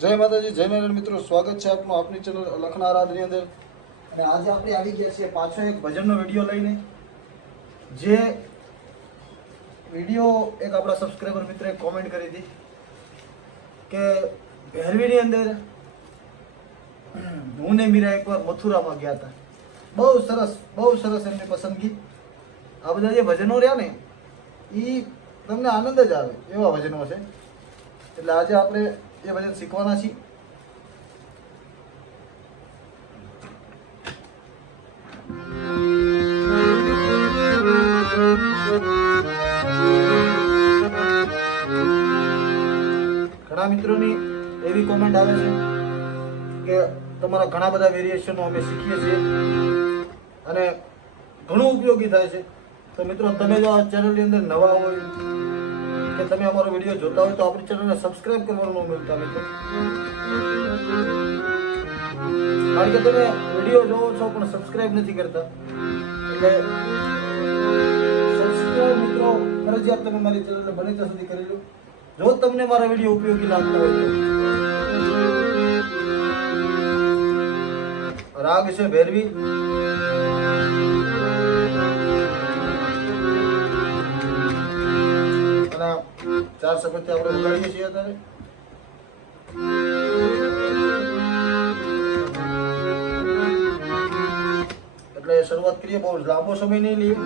જય માતાજી, જય નારાયણ મિત્રો, સ્વાગત છે આપનું આપની ચેનલ લખના આરાધની અંદર. અને આજે આપણે આવી ગયા છીએ પાછો એક ભજનનો વિડીયો લઈને. જે વિડીયો એક આપણા સબસ્ક્રાઈબર મિત્રે કોમેન્ટ કરી હતી કે ભેરવીની અંદર હું ને મીરા એકવાર મથુરામાં ગયા હતા. બહુ સરસ એમની પસંદગી. આ બધા જે ભજનો રહ્યા ને એ તમને આનંદ જ આવે એવા ભજનો છે. એટલે આજે આપણે એ ભજન શીખવાના છીએ. ઘણા મિત્રોની એવી કોમેન્ટ આવે છે કે તમારા ઘણા બધા વેરિએશનો અમે શીખીએ છીએ અને ઘણું ઉપયોગી થાય છે. તો મિત્રો, તમે જો આ ચેનલની અંદર નવા હોય કે તમે અમારો વિડીયો જોતા હોય તો આપણી ચેનલને સબસ્ક્રાઇબ કરવાનું ન ભૂલતા મિત્રો. કારણ કે તમે વિડીયો જોવો છો પણ સબસ્ક્રાઇબ નથી કરતા. એટલે સબસ્ક્રાઇબ મિત્રો ફરજિયાત તમે મારી ચેનલને બને ત્યાં સુધી કરી લો. જો તમને મારા વિડીયો ઉપયોગી લાગતા હોય તો. રાગ છે ભૈરવી. ચાર સપત્તિ આપણે વગાડીએ છીએ અત્યારે. એટલે શરૂઆત કરીએ, બહુ લાંબો સમય નહીં લઈએ.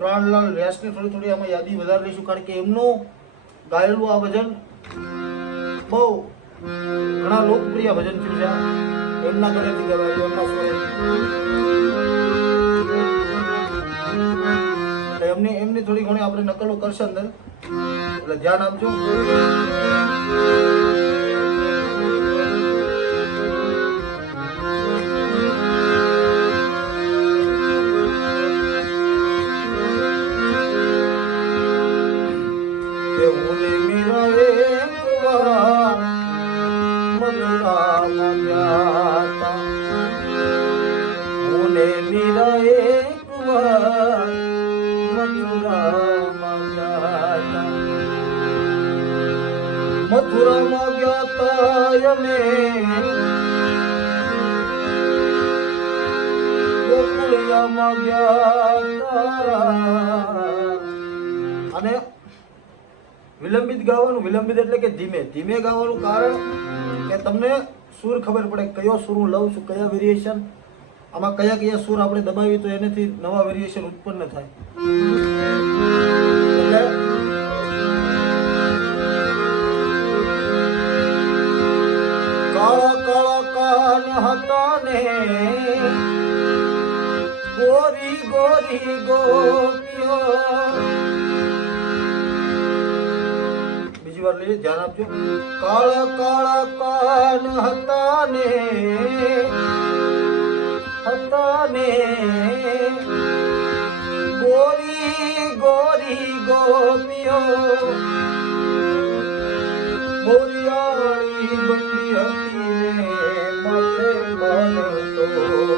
પ્રાણલાલ વ્યાસની થોડી આમાં યાદી વધારે લઈશું, કારણ કે એમનું ગાયેલું આ ભજન બહુ ઘણા લોકપ્રિય ભજન થયું છે. એમના ઘરેથી ગવાયેલું, એમના સ્વરેથી. એમની થોડી ઘણી આપણે નકલો કરશે અંદર, એટલે ધ્યાન આપજો. મથુરામાં ગયા તા અમે, ગોકુળિયામાં ગયા તા. અને વિલંબિત ગાવાનું, વિલંબિત એટલે કે ધીમે ધીમે ગાવાનું કારણ કે તમને સૂર ખબર પડે, કયો સૂર હું લઉં છું, કયા વેરિએશન આમાં કયા સૂર આપણે દબાવી તો એનાથી નવા વેરિએશન ઉત્પન્ન થાય. એટલે કાળા કાળા કાન હતા ને ગોરી ગોરી ગોપીઓ. બીજી વાર લઈએ, ધ્યાન આપજો. કાળા કાળા કાન હતા ને ગોરી ગોરી ગોપીઓ. બોરિયાળી બંડી હતી ને માથે બાંધતો પિયો.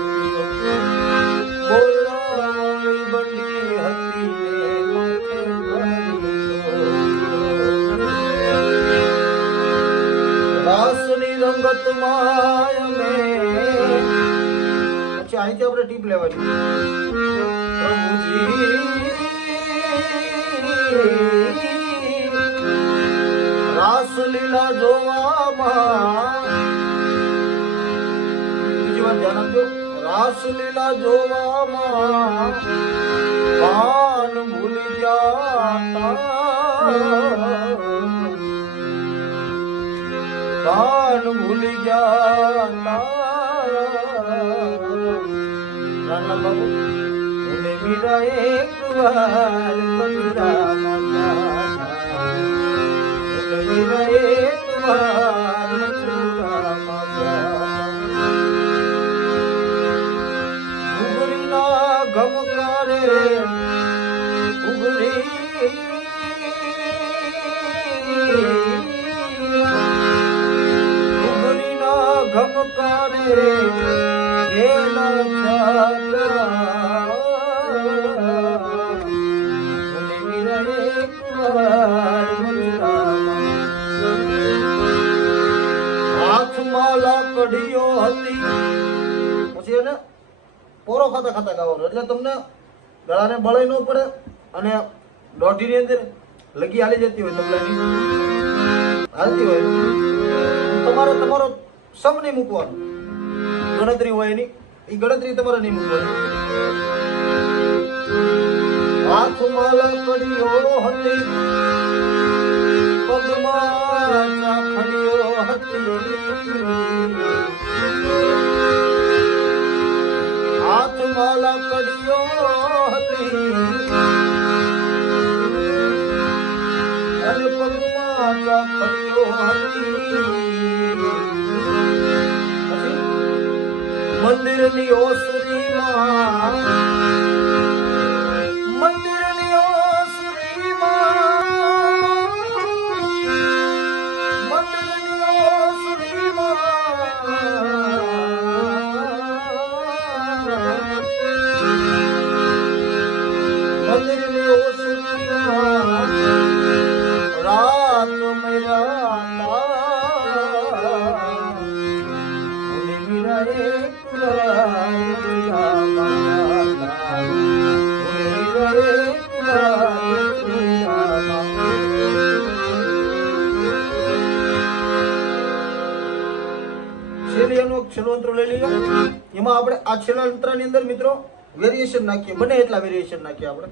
બોરિયાળી બંડી હતી ને માથે બાંધતો. રાસની રંગતમાં અમે. પછી અહીંથી આપણે ટીપ લેવાની. રાસલીલા જોવામાં, બીજી વાર ધ્યાન આપજો. રાસલીલા જોવામાં ભાન ભૂલી ગયા, ભાન ભૂલી ગયા. રાણા બાબુ, મીરા એક વાર મથુરામાં ગયા મીરા એક વાર મથુરામાં ગયા ઘુઘરીના ગમકારે ઘુઘરી ઘુઘરીના ગમકારે ગેલા છાતરા હાથમાં લાકડીઓ હતી પછી એને પોરો ખાતા ખાતા ગાવાનું એટલે તમને ગળાને બળાઈ ન પડે અને દોઢીની અંદર લગી હાલી જતી હોય તબલાની હાલતી હોય તમારે તમારો સમ નહીં મૂકવાનો ગણતરી હોય એની એ ગણતરી તમારે નહીં મૂકવાની હાથમાં લાકડીઓ હતી પગમાં ચાખડીઓ હતી હાથમાં લાકડીઓ હતી અને પગમાં ચાખડીઓ હતી મંદિરની ઓસરીમાં મંદિરની ઓસરીમાં મંદિરની ઓસરીમાં રાત મેરા છેલ્લો અંતર લઈ લઈએ એમાં આપણે આ છેલ્લા અંતરની અંદર મિત્રો વેરિએશન નાખીએ બને એટલા વેરિએશન નાખીએ આપણે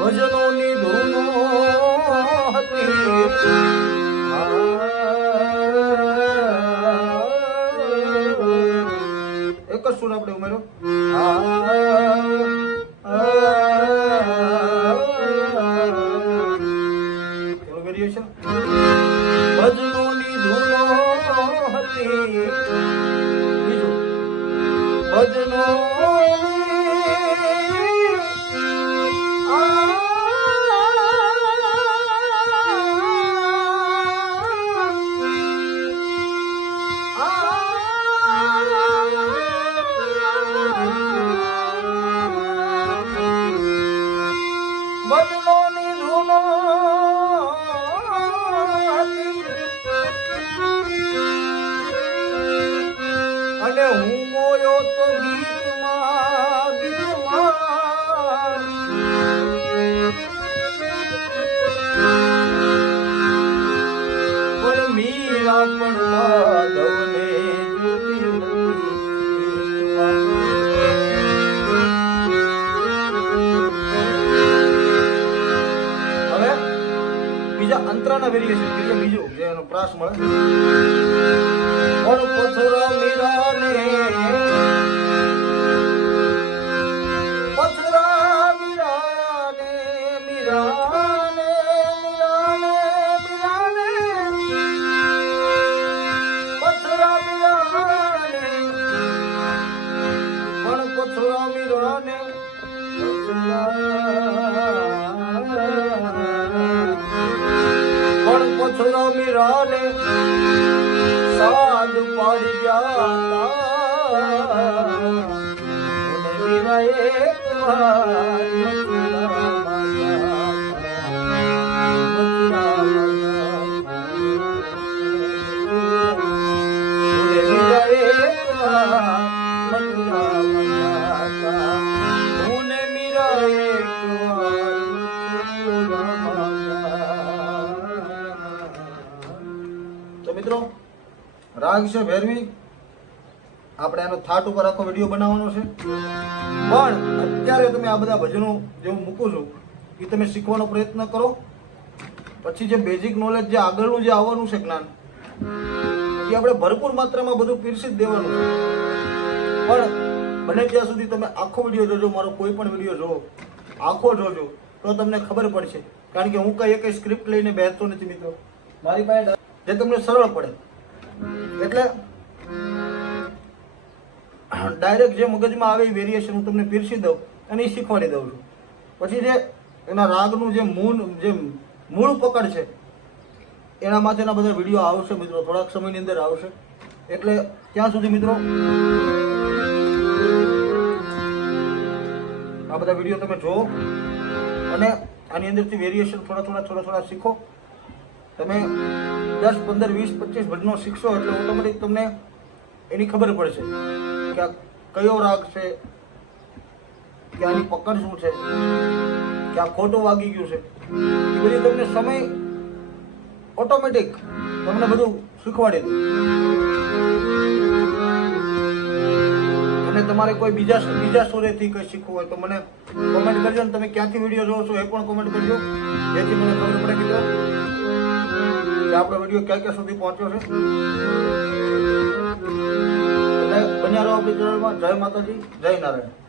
ભજનોની ધૂનો હતી એક જ સુર આપણે ઉમેર્યો વેરિએશન ભજનોની ધૂનો હતી બીજું ભજનો ભજનોની ધૂનો અને હું મોયો તો ગીતમાં ગીતમાં પણ મીરા પણ માધવને હવે બીજા અંતરાના વેરિએશન બીજું જે એનો પ્રાસ મળે પણ પથરા મીરાને પથરા મીરાને મીરાને મીરાને મીરાને પથરા મીરાને પણ પથરા મીરાને પણ પથરા મીરાને સાદ પાડી ગયા મીરા એક વાર મથુરામાં તો મિત્રો રાગ છે ભૈરવી આપણે આનો થાટ ઉપર આખો વિડીયો બનાવવાનો છે પણ અત્યારે તમે આ બધા ભજનો જે હું મૂકું છું એ તમે શીખવાનો પ્રયત્ન કરો પછી જે બેઝિક નોલેજ જે આગળનું જે આવવાનું છે જ્ઞાન એ એ આપણે ભરપૂર માત્રામાં બધું પીરસી જ દેવાનું છે. પણ બને ત્યાં સુધી તમે આખો વિડીયો જોજો, મારો કોઈ પણ વિડીયો જોવો આખો જોજો તો તમને ખબર પડશે. કારણ કે હું કઈ એક સ્ક્રિપ્ટ લઈને બેસતો નથી મિત્રો, મારી પાસે જે તમને સરળ પડે એટલે ડાયરેક્ટ જે મગજમાં આવે એ વેરિએશન હું તમને પીરસી દઉં અને એ શીખવાડી દઉં છું. પછી જે એના રાગનું જે મૂળ પકડ છે એના માટેના બધા વિડીયો આવશે મિત્રો, થોડાક સમયની અંદર આવશે. એટલે ત્યાં સુધી મિત્રો આ બધા વિડીયો તમે જુઓ અને આની અંદરથી વેરિએશન થોડા શીખો. તમે 10, 15, 20, 25 ભજનો શીખશો એટલે ઓટોમેટિક તમને એની ખબર પડશે કે આ કયો રાગ છે, કે આની પકડ શું છે, કે આ ખોટું વાગી ગયું છે. એ બધી તમને સમય ઓટોમેટિક તમને બધું શીખવાડી દે. અને તમારે કોઈ બીજા સુરેથી કંઈ શીખવું હોય તો મને કોમેન્ટ કરજો. ને તમે ક્યાંથી વિડીયો જોવો છો એ પણ કોમેન્ટ કરજો, જેથી મને ખબર પડે મિત્રો કે આપણો વિડીયો ક્યાં સુધી પહોંચ્યો છે. એટલે બન્યા રહો આપણી ચેનલમાં. જય માતાજી, જય નારાયણ.